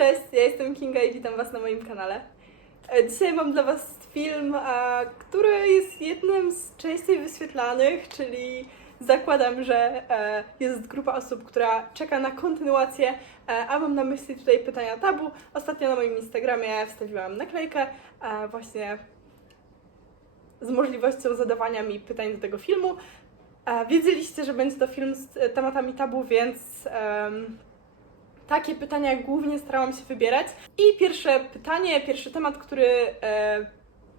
Cześć, ja jestem Kinga i witam Was na moim kanale. E, Dzisiaj mam dla Was film, który jest jednym z częściej wyświetlanych, czyli zakładam, że e, jest grupa osób, która czeka na kontynuację, e, a mam na myśli tutaj pytania tabu. Ostatnio na moim Instagramie wstawiłam naklejkę właśnie z możliwością zadawania mi pytań do tego filmu. Wiedzieliście, że będzie to film z tematami tabu, więc em, takie pytania głównie starałam się wybierać. I pierwsze pytanie, pierwszy temat, który e,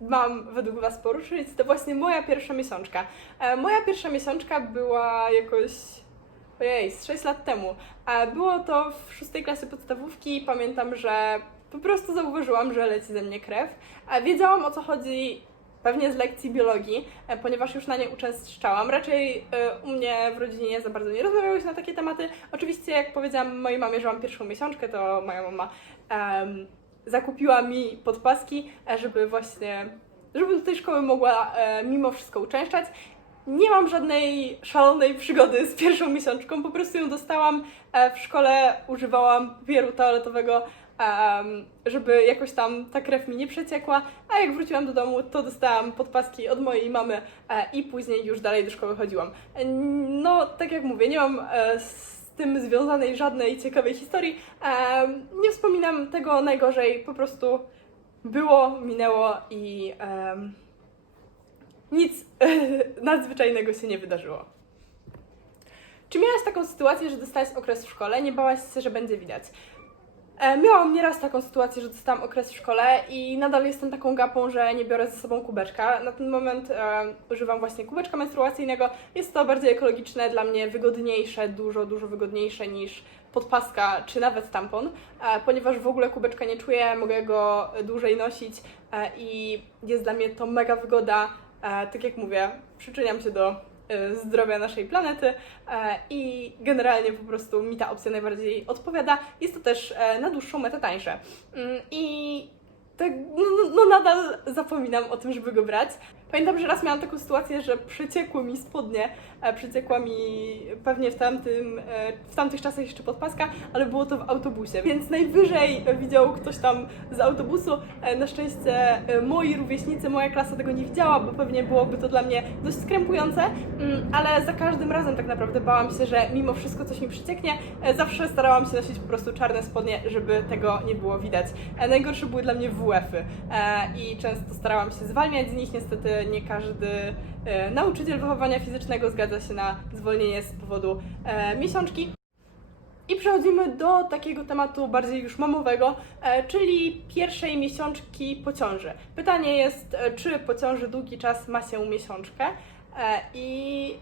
mam według Was poruszyć, to właśnie moja pierwsza miesiączka. E, moja pierwsza miesiączka była jakoś. Ojej, z 6 lat temu. E, było to w szóstej klasie podstawówki. Pamiętam, że po prostu zauważyłam, że leci ze mnie krew. Wiedziałam o co chodzi pewnie z lekcji biologii, e, ponieważ już na nie uczęszczałam. Raczej e, u mnie w rodzinie za bardzo nie rozmawiało się na takie tematy. Oczywiście, jak powiedziałam mojej mamie, że mam pierwszą miesiączkę, to moja mama em, zakupiła mi podpaski, e, żeby właśnie, żebym do tej szkoły mogła e, mimo wszystko uczęszczać. Nie mam żadnej szalonej przygody z pierwszą miesiączką, po prostu ją dostałam w szkole, używałam papieru toaletowego, em, żeby jakoś tam ta krew mi nie przeciekła, a jak wróciłam do domu, to dostałam podpaski od mojej mamy e, i później już dalej do szkoły chodziłam. E, No, tak jak mówię, nie mam e, z tym związanej żadnej ciekawej historii. Em, Nie wspominam tego najgorzej, po prostu było, minęło i em, nic nadzwyczajnego się nie wydarzyło. Czy miałaś taką sytuację, że dostałaś okres w szkole, nie bałaś się, że będzie widać? E, Miałam nieraz taką sytuację, że dostałam okres w szkole i nadal jestem taką gapą, że nie biorę ze sobą kubeczka. Na ten moment e, używam właśnie kubeczka menstruacyjnego. Jest to bardziej ekologiczne, dla mnie wygodniejsze, dużo, dużo wygodniejsze niż podpaska czy nawet tampon, e, ponieważ w ogóle kubeczka nie czuję, mogę go dłużej nosić e, i jest dla mnie to mega wygoda. E, tak jak mówię, przyczyniam się do zdrowia naszej planety e, i generalnie po prostu mi ta opcja najbardziej odpowiada. Jest to też e, na dłuższą metę tańsze. Mm, I tak, no, no, no nadal zapominam o tym, żeby go brać. Pamiętam, że raz miałam taką sytuację, że przeciekły mi spodnie, e, przeciekła mi pewnie w, tamtym, e, w tamtych czasach jeszcze podpaska, ale było to w autobusie, więc najwyżej widział ktoś tam z autobusu. E, Na szczęście moi rówieśnicy, moja klasa tego nie widziała, bo pewnie byłoby to dla mnie dość skrępujące, mm, ale za każdym razem tak naprawdę bałam się, że mimo wszystko coś mi przycieknie. Zawsze starałam się nosić po prostu czarne spodnie, żeby tego nie było widać. Najgorsze były dla mnie WF-y i często starałam się zwalniać z nich. Niestety nie każdy e, nauczyciel wychowania fizycznego zgadza się na zwolnienie z powodu e, miesiączki. I przechodzimy do takiego tematu bardziej już mamowego, e, czyli pierwszej miesiączki po ciąży. Pytanie jest, czy po ciąży długi czas ma się miesiączkę i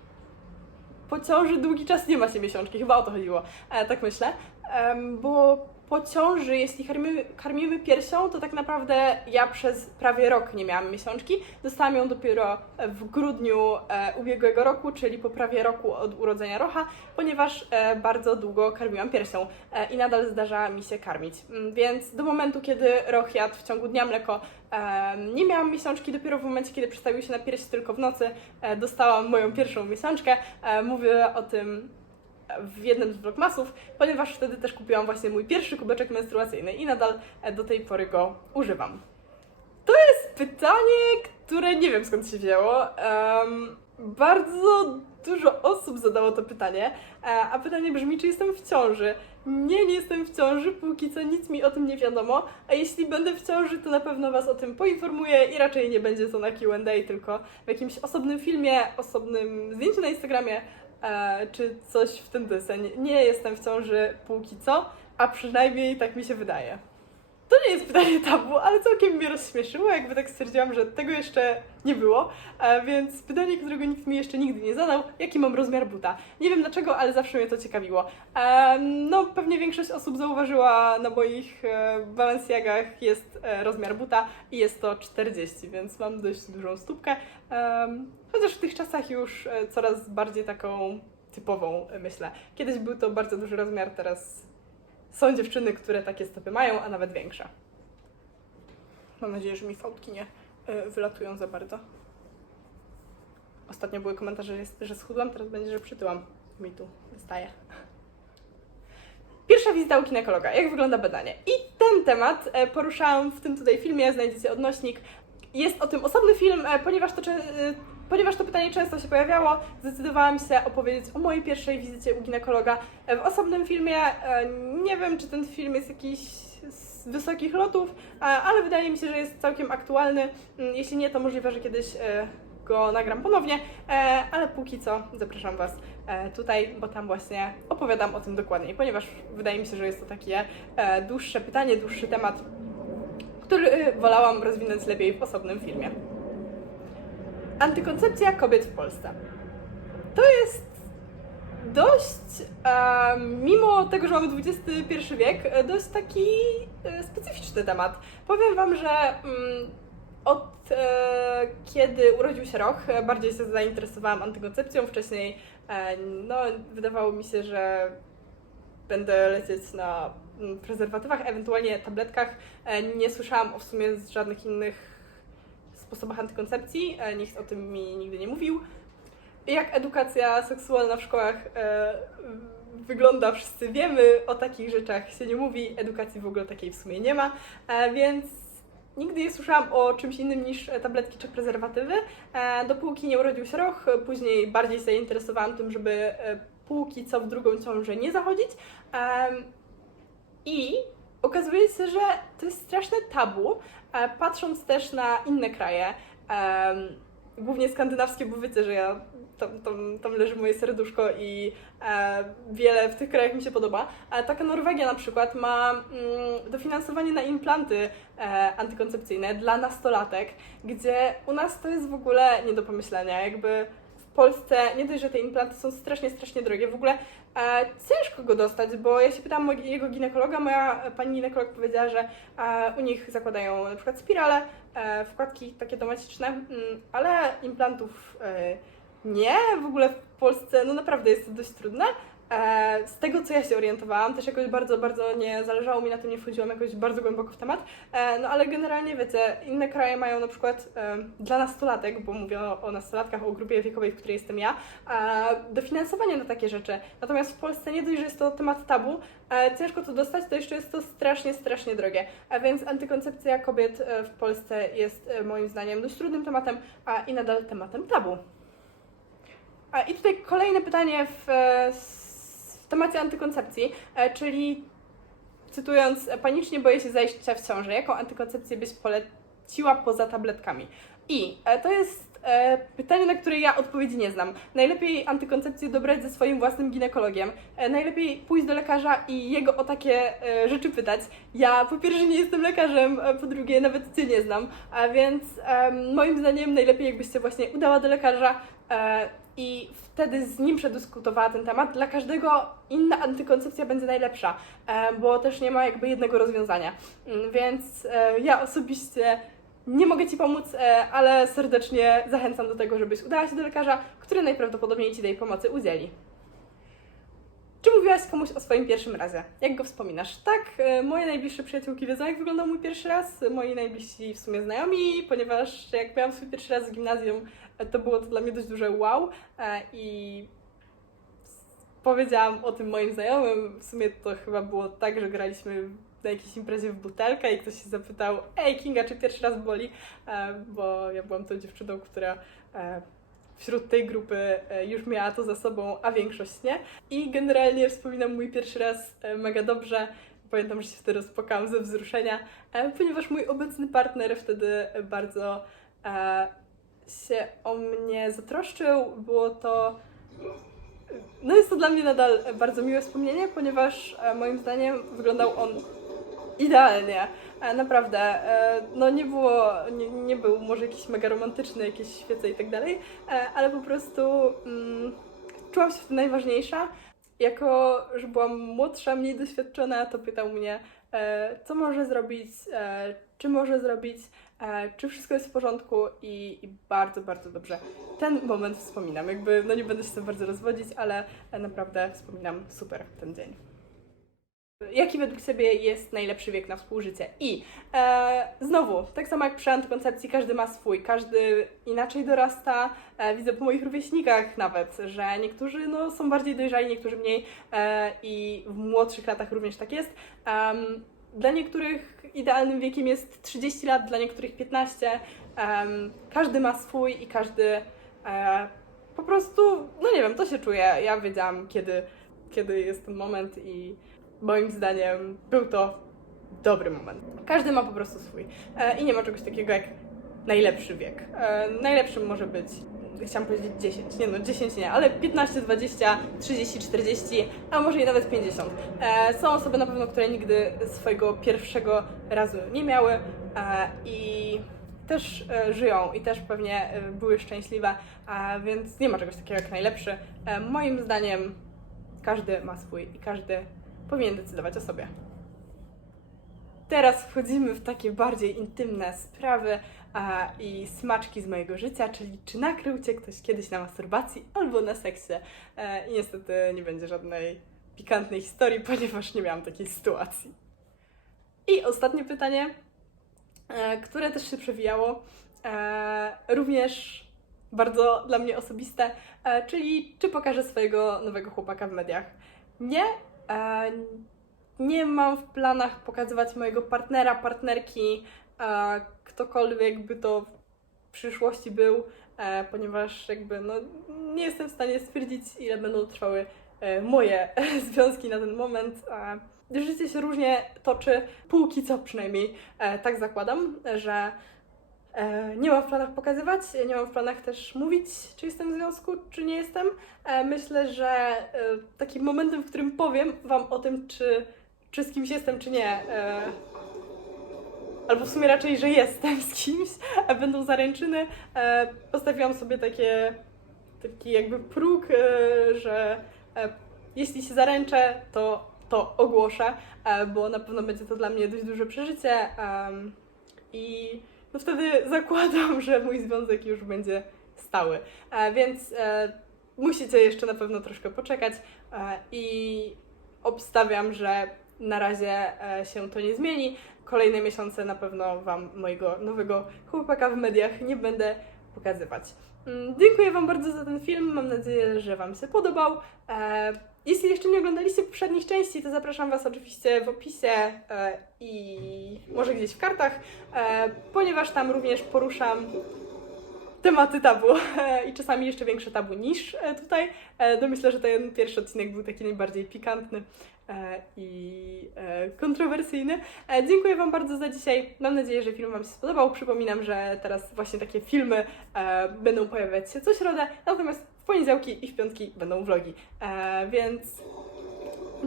po ciąży długi czas nie ma się miesiączki, chyba o to chodziło, tak myślę, bo po ciąży, jeśli karmimy, piersią, to tak naprawdę ja przez prawie rok nie miałam miesiączki. Dostałam ją dopiero w grudniu e, ubiegłego roku, czyli po prawie roku od urodzenia Rocha, ponieważ e, bardzo długo karmiłam piersią e, i nadal zdarza mi się karmić. Mm, Więc do momentu, kiedy Roch jadł w ciągu dnia mleko, nie miałam miesiączki, dopiero w momencie, kiedy przestawił się na pierś tylko w nocy, dostałam moją pierwszą miesiączkę. Mówię o tym w jednym z vlogmasów, ponieważ wtedy też kupiłam właśnie mój pierwszy kubeczek menstruacyjny i nadal e, do tej pory go używam. To jest pytanie, które nie wiem skąd się wzięło. Em, bardzo dużo osób zadało to pytanie, e, a pytanie brzmi, czy jestem w ciąży. Nie, nie jestem w ciąży, póki co nic mi o tym nie wiadomo, a jeśli będę w ciąży, to na pewno Was o tym poinformuję i raczej nie będzie to na Q&A, tylko w jakimś osobnym filmie, osobnym zdjęciu na Instagramie, czy coś w ten deseń. Nie jestem w ciąży póki co, a przynajmniej tak mi się wydaje. To nie jest pytanie tabu, ale całkiem mnie rozśmieszyło, jakby tak stwierdziłam, że tego jeszcze nie było, e, więc pytanie, którego nikt mi jeszcze nigdy nie zadał, jaki mam rozmiar buta. Nie wiem dlaczego, ale zawsze mnie to ciekawiło. E, no, pewnie większość osób zauważyła na moich e, Balenciagach jest e, rozmiar buta i jest to 40, więc mam dość dużą stópkę. Em, chociaż w tych czasach już e, coraz bardziej taką typową, e, myślę. Kiedyś był to bardzo duży rozmiar, teraz są dziewczyny, które takie stopy mają, a nawet większe. Mam nadzieję, że mi fałdki nie y, wylatują za bardzo. Ostatnio były komentarze, że, jest, że schudłam, teraz będzie, że przytyłam. Mi tu wystaje. Pierwsza wizyta u ginekologa. Jak wygląda badanie? I ten temat e, poruszałam w tym tutaj filmie, znajdziecie odnośnik. Jest o tym osobny film, e, ponieważ to, e, ponieważ to pytanie często się pojawiało, zdecydowałam się opowiedzieć o mojej pierwszej wizycie u ginekologa e, w osobnym filmie. E, Nie wiem, czy ten film jest jakiś z wysokich lotów, e, ale wydaje mi się, że jest całkiem aktualny. Mm, Jeśli nie, to możliwe, że kiedyś go nagram ponownie, ale póki co zapraszam Was tutaj, bo tam właśnie opowiadam o tym dokładniej, ponieważ wydaje mi się, że jest to takie dłuższe pytanie, dłuższy temat, który wolałam rozwinąć lepiej w osobnym filmie. Antykoncepcja kobiet w Polsce. To jest dość, mimo tego, że mamy XXI wiek, dość taki e, specyficzny temat. Powiem Wam, że mm, od e, kiedy urodził się Roch, bardziej się zainteresowałam antykoncepcją. Wcześniej e, no, wydawało mi się, że będę lecieć na mm, prezerwatywach, ewentualnie tabletkach. Nie słyszałam w sumie z żadnych innych sposobach antykoncepcji. E, nikt o tym mi nigdy nie mówił. Jak edukacja seksualna w szkołach e, wygląda, wszyscy wiemy, o takich rzeczach się nie mówi, edukacji w ogóle takiej w sumie nie ma, e, więc nigdy nie słyszałam o czymś innym niż tabletki czy prezerwatywy, dopóki nie urodził się Roch, później bardziej zainteresowałam tym, żeby póki co w drugą ciążę nie zachodzić i okazuje się, że to jest straszne tabu, e, patrząc też na inne kraje, głównie skandynawskie, bo wiecie, że ja tam, tam, tam leży moje serduszko i e, wiele w tych krajach mi się podoba. Taka Norwegia na przykład ma mm, dofinansowanie na implanty e, antykoncepcyjne dla nastolatek, gdzie u nas to jest w ogóle nie do pomyślenia. Jakby Polsce nie dość, że te implanty są strasznie, strasznie drogie, w ogóle e, ciężko go dostać, bo ja się pytałam mojego ginekologa, moja pani ginekolog powiedziała, że e, u nich zakładają na przykład spirale, e, wkładki takie domatyczne, mm, ale implantów e, nie, w ogóle w Polsce no naprawdę jest to dość trudne. E, Z tego co ja się orientowałam, też jakoś bardzo, bardzo nie zależało mi na tym, nie wchodziłam jakoś bardzo głęboko w temat, E, no ale generalnie wiecie, inne kraje mają na przykład e, dla nastolatek, bo mówię o, nastolatkach, o grupie wiekowej, w której jestem ja, dofinansowanie na takie rzeczy. Natomiast w Polsce nie dość, że jest to temat tabu, ciężko to dostać, to jeszcze jest to strasznie, strasznie drogie. A więc antykoncepcja kobiet w Polsce jest moim zdaniem dość trudnym tematem, a i nadal tematem tabu. A, I tutaj kolejne pytanie w temacie antykoncepcji, e, czyli cytując, e, panicznie boję się zajścia w ciąży. Jaką antykoncepcję byś poleciła poza tabletkami? I e, to jest pytanie, na które ja odpowiedzi nie znam. Najlepiej antykoncepcję dobrać ze swoim własnym ginekologiem. Najlepiej pójść do lekarza i jego o takie rzeczy pytać. Ja po pierwsze nie jestem lekarzem, po drugie nawet Cię nie znam, a więc moim zdaniem najlepiej jakbyś się właśnie udała do lekarza i wtedy z nim przedyskutowała ten temat. Dla każdego inna antykoncepcja będzie najlepsza, e, bo też nie ma jakby jednego rozwiązania. Mm, Więc e, ja osobiście nie mogę Ci pomóc, e, ale serdecznie zachęcam do tego, żebyś udała się do lekarza, który najprawdopodobniej Ci tej pomocy udzieli. Czy mówiłaś komuś o swoim pierwszym razie? Jak go wspominasz? Tak, e, moje najbliższe przyjaciółki wiedzą, jak wyglądał mój pierwszy raz. Moi najbliżsi w sumie znajomi, ponieważ jak miałam swój pierwszy raz w gimnazjum, e, to było to dla mnie dość duże wow e, i powiedziałam o tym moim znajomym. W sumie to chyba było tak, że graliśmy na jakiejś imprezie w butelkę i ktoś się zapytał, ej Kinga, czy pierwszy raz boli? Bo ja byłam tą dziewczyną, która wśród tej grupy e, już miała to za sobą, a większość nie. I generalnie wspominam mój pierwszy raz e, mega dobrze. Pamiętam, że się wtedy rozpłakałam ze wzruszenia, e, ponieważ mój obecny partner wtedy bardzo się o mnie zatroszczył. Było to. No jest to dla mnie nadal bardzo miłe wspomnienie, ponieważ moim zdaniem wyglądał on idealnie. Naprawdę. e, No nie było, nie, nie był może jakiś mega romantyczny, jakieś świece i tak dalej, e, ale po prostu mm, czułam się w tym najważniejsza. Jako, że byłam młodsza, mniej doświadczona, to pytał mnie, e, co może zrobić, czy może zrobić, czy wszystko jest w porządku i, i bardzo, bardzo dobrze ten moment wspominam. Jakby, no nie będę się tym bardzo rozwodzić, ale naprawdę wspominam super ten dzień. Jaki według Ciebie jest najlepszy wiek na współżycie. I e, znowu, tak samo jak przy antykoncepcji, każdy ma swój, każdy inaczej dorasta. E, widzę po moich rówieśnikach nawet, że niektórzy no, są bardziej dojrzali, niektórzy mniej e, i w młodszych latach również tak jest. Em, dla niektórych idealnym wiekiem jest 30 lat, dla niektórych 15. Em, każdy ma swój i każdy e, po prostu, no nie wiem, to się czuje. Ja wiedziałam, kiedy, kiedy jest ten moment i moim zdaniem był to dobry moment. Każdy ma po prostu swój e, i nie ma czegoś takiego jak najlepszy wiek. E, najlepszym może być, chciałam powiedzieć 10, nie no 10 nie, ale 15, 20, 30, 40, a może i nawet 50. E, są osoby na pewno, które nigdy swojego pierwszego razu nie miały i też żyją i też pewnie były szczęśliwe, więc nie ma czegoś takiego jak najlepszy. Moim zdaniem każdy ma swój i każdy powinien decydować o sobie. Teraz wchodzimy w takie bardziej intymne sprawy a, i smaczki z mojego życia, czyli czy nakrył Cię ktoś kiedyś na masturbacji albo na seksie. E, I niestety nie będzie żadnej pikantnej historii, ponieważ nie miałam takiej sytuacji. I ostatnie pytanie, e, które też się przewijało, e, również bardzo dla mnie osobiste, e, czyli czy pokażę swojego nowego chłopaka w mediach. Nie, nie mam w planach pokazywać mojego partnera, partnerki, ktokolwiek by to w przyszłości był, e, ponieważ jakby no, nie jestem w stanie stwierdzić, ile będą trwały e, moje związki na ten moment. Życie się różnie toczy, póki co przynajmniej, e, tak zakładam, że nie mam w planach pokazywać, nie mam w planach też mówić, czy jestem w związku, czy nie jestem. E, myślę, że e, takim momentem, w którym powiem Wam o tym, czy, czy z kimś jestem, czy nie, e, albo w sumie raczej, że jestem z kimś, będą zaręczyny, e, postawiłam sobie takie, taki jakby próg, e, że e, jeśli się zaręczę, to, to ogłoszę, e, bo na pewno będzie to dla mnie dość duże przeżycie i no wtedy zakładam, że mój związek już będzie stały. E, więc e, musicie jeszcze na pewno troszkę poczekać e, i obstawiam, że na razie się to nie zmieni. Kolejne miesiące na pewno Wam mojego nowego chłopaka w mediach nie będę pokazywać. Mm, Dziękuję Wam bardzo za ten film. Mam nadzieję, że Wam się podobał. Jeśli jeszcze nie oglądaliście poprzednich części, to zapraszam Was oczywiście w opisie e, i może gdzieś w kartach, e, ponieważ tam również poruszam tematy tabu e, i czasami jeszcze większe tabu niż tutaj. No myślę, że ten pierwszy odcinek był taki najbardziej pikantny i kontrowersyjny. Dziękuję Wam bardzo za dzisiaj. Mam nadzieję, że film Wam się spodobał. Przypominam, że teraz właśnie takie filmy będą pojawiać się co środę, natomiast poniedziałki i w piątki będą vlogi. E, Więc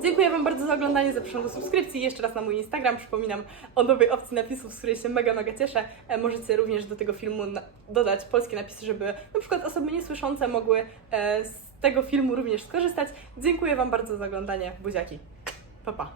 Dziękuję Wam bardzo za oglądanie, zapraszam do subskrypcji. Jeszcze raz na mój Instagram przypominam o nowej opcji napisów, z której się mega, mega cieszę. E, Możecie również do tego filmu dodać polskie napisy, żeby na przykład osoby niesłyszące mogły e, z tego filmu również skorzystać. Dziękuję Wam bardzo za oglądanie. Buziaki. Pa, pa.